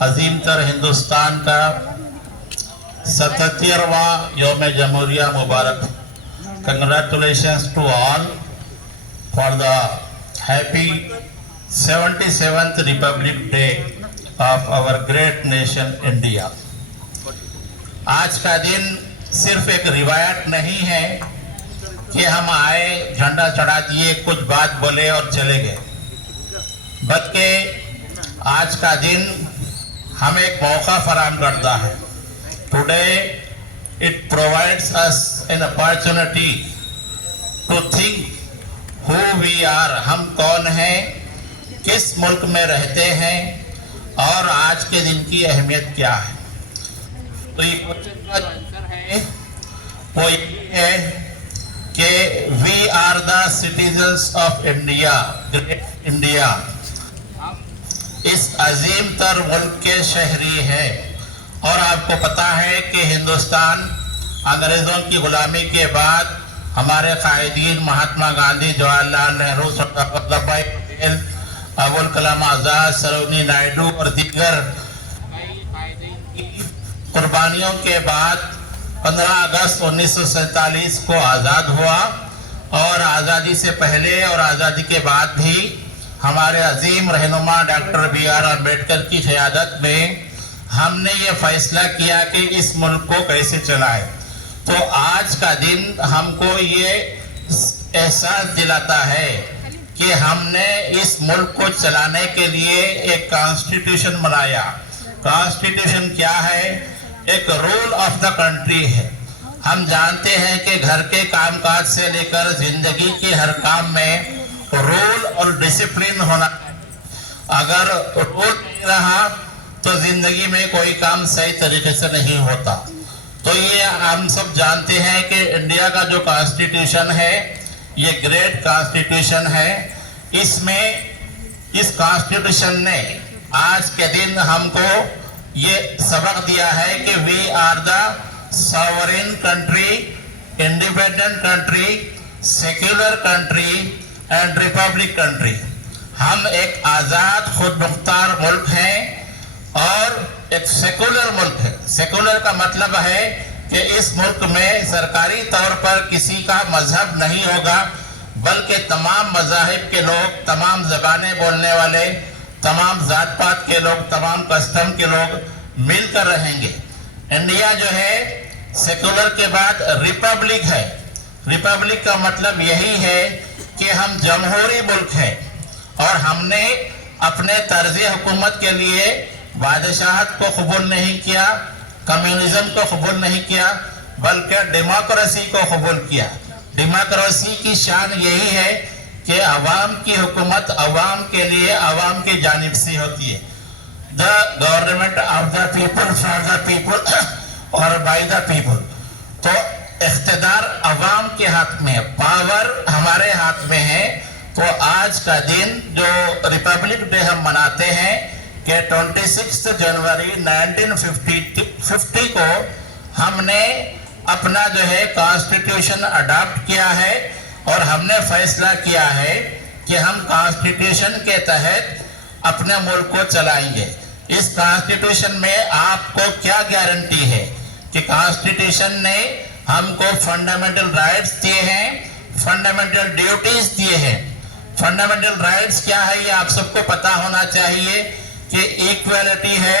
عظیم تر ہندوستان کا 77واں یوم جمہوریہ مبارک. Congratulations to all for the happy 77th Republic Day of our great nation India. آج کا دن صرف ایک روایت نہیں ہے کہ ہم آئے, جھنڈا چڑھا دیے, کچھ بات بولے اور چلے گئے, بلکہ آج کا دن ہمیں ایک موقع فراہم کرتا ہے. Today it provides us an opportunity to think who we are, ہم کون ہیں, کس ملک میں رہتے ہیں اور آج کے دن کی اہمیت کیا ہے. تو یہ کوشچن کا جو آنسر ہے وہ یہ ہے کہ we are the citizens of India, great India. اس عظیم تر ملک کے شہری ہیں, اور آپ کو پتا ہے کہ ہندوستان انگریزوں کی غلامی کے بعد ہمارے قائدین مہاتما گاندھی, جواہر لال نہرو, سردار ولبھ بھائی پٹیل, ابوالکلام آزاد, سروجنی نائیڈو اور دیگر قائدین کی قربانیوں کے بعد 15 اگست 1947 کو آزاد ہوا, اور آزادی سے پہلے اور آزادی کے بعد بھی ہمارے عظیم رہنما ڈاکٹر بی آر امبیڈکر کی قیادت میں ہم نے یہ فیصلہ کیا کہ اس ملک کو کیسے چلائے. تو آج کا دن ہم کو یہ احساس دلاتا ہے کہ ہم نے اس ملک کو چلانے کے لیے ایک کانسٹیٹیوشن بنایا. کانسٹیٹیوشن کیا ہے؟ ایک رول آف دا کنٹری ہے. ہم جانتے ہیں کہ گھر کے کام کاج سے لے کر زندگی کے ہر کام میں رول اور ڈسپلن ہونا. اگر رول نہیں رہا تو زندگی میں کوئی کام صحیح طریقے سے نہیں ہوتا. تو یہ ہم سب جانتے ہیں کہ انڈیا کا جو کانسٹیٹیوشن ہے یہ گریٹ کانسٹیٹیوشن ہے. اس میں اس کانسٹیٹیوشن نے آج کے دن ہم کو یہ سبق دیا ہے کہ we are the sovereign country, independent country, secular country and republic country. ہم ایک آزاد خود مختار ملک ہیں اور ایک سیکولر ملک ہے. سیکولر کا مطلب ہے کہ اس ملک میں سرکاری طور پر کسی کا مذہب نہیں ہوگا, بلکہ تمام مذاہب کے لوگ, تمام زبانیں بولنے والے, تمام ذات پات کے لوگ, تمام کسٹم کے لوگ مل کر رہیں گے. انڈیا جو ہے سیکولر کے بعد ریپبلک ہے. ریپبلک کا مطلب یہی ہے کہ ہم جمہوری ملک ہیں, اور ہم نے اپنے طرز حکومت کے لیے بادشاہت کو قبول نہیں کیا, کمیونزم کو قبول نہیں کیا, بلکہ ڈیموکریسی کو قبول کیا. ڈیموکریسی کی شان یہی ہے کہ عوام کی حکومت عوام کے لیے, عوام کی جانب سے ہوتی ہے. The government of the people, for the people اور بائی دا پیپل. تو اقتدار عوام کے ہاتھ میں ہے, پاور ہمارے ہاتھ میں ہے. تو آج کا دن جو ریپبلک ڈے ہم مناتے ہیں کہ 26 جنوری 1950 کو ہم نے اپنا جو ہے کانسٹیٹیوشن اڈاپٹ کیا ہے, اور ہم نے فیصلہ کیا ہے کہ ہم کانسٹیٹیوشن کے تحت اپنے ملک کو چلائیں گے. اس کانسٹیٹیوشن میں آپ کو کیا گارنٹی ہے کہ کانسٹیٹیوشن نے ہم کو فنڈامنٹل رائٹس دیے ہیں, فنڈامنٹل ڈیوٹیز دیے ہیں. فنڈامنٹل رائٹس کیا ہے یہ آپ سب کو پتا ہونا چاہیے کہ ایکویلٹی ہے,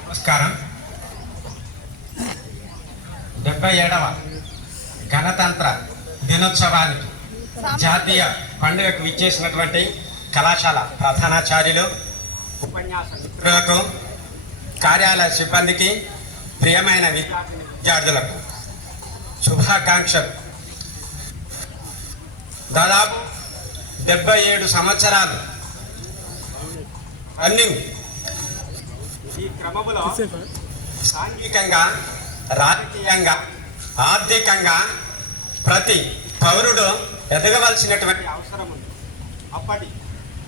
నమస్కారం. 77వ గణతంత్ర దినోత్సవానికి జాతీయ పండుగకు విచ్చేసినటువంటి కళాశాల ప్రధానాచార్యులు, ఉపన్యాస మిత్రులకు, కార్యాలయ సిబ్బందికి, ప్రియమైన విద్యార్థులకు శుభాకాంక్షలు. దాదాపు 77 సంవత్సరాలు రన్నింగ్. ఈ క్రమంలో సాంఘికంగా, రాజకీయంగా, ఆర్థికంగా ప్రతి పౌరుడు ఎదగవలసినటువంటి అవసరం ఉంది. అప్పటి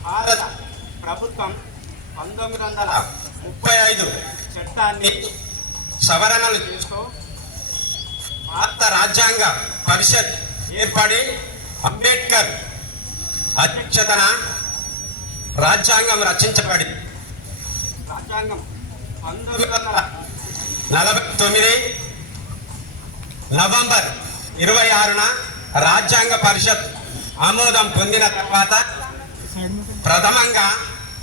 భారత ప్రభుత్వం 1935 చట్టాన్ని సవరణలు చేస్తూ భారత రాజ్యాంగ పరిషత్ ఏర్పడి అంబేద్కర్ అధ్యక్షతన రాజ్యాంగం రచించబడింది. రాజ్యాంగం 1949 నవంబర్ 26న రాజ్యాంగ పరిషత్ ఆమోదం పొందిన తర్వాత ప్రథమంగా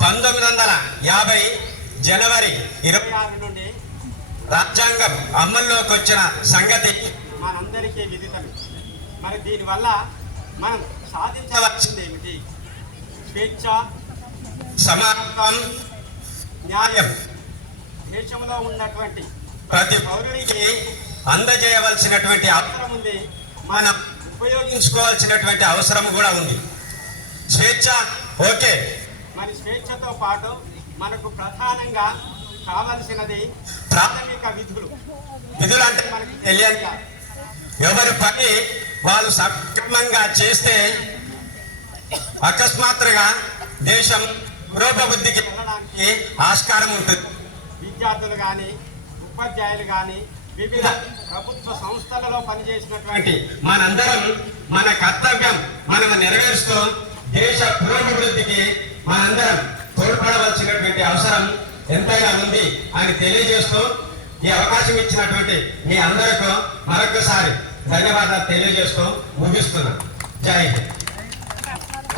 1950 జనవరి 26 నుండి రాజ్యాంగం అమల్లోకి వచ్చిన సంగతి మనందరికీ విదితమే. మరి దీనివల్ల మనం సాధించవలసింది ఏమిటి? స్వేచ్ఛ, సమానత్వం, న్యాయం. దేశంలో ఉన్నటువంటి ప్రతి పౌరునికి అందజేయవలసినటువంటి అవసరం ఉంది, మనం ఉపయోగించుకోవాల్సినటువంటి అవసరం కూడా ఉంది. స్వేచ్ఛ ఓకే, మరి స్వేచ్ఛతో పాటు మనకు ప్రధానంగా కావలసినది ప్రాథమిక విధులు. విధులు అంటే మనకి తెలియాలి, ఎవరి పని వాళ్ళు సక్రమంగా చేస్తే అకస్మాత్తుగా దేశం పురోభివృద్ధికి వెళ్ళడానికి ఆస్కారం ఉంటుంది. విద్యార్థులు కానీ, ఉపాధ్యాయులు కానీ, వివిధ ప్రభుత్వ సంస్థలలో పనిచేసినటువంటి మనందరం మన కర్తవ్యం మనం నెరవేరుస్తూ దేశ పురోభివృద్ధికి మనందరం తోడ్పడవలసినటువంటి అవసరం ఎంతైనా ఉంది అని తెలియజేస్తూ ఈ అవకాశం ఇచ్చినటువంటి మీ అందరికీ మరొకసారి ధన్యవాదాలు తెలియజేస్తూ ముగిస్తున్నాను. జై హింద్.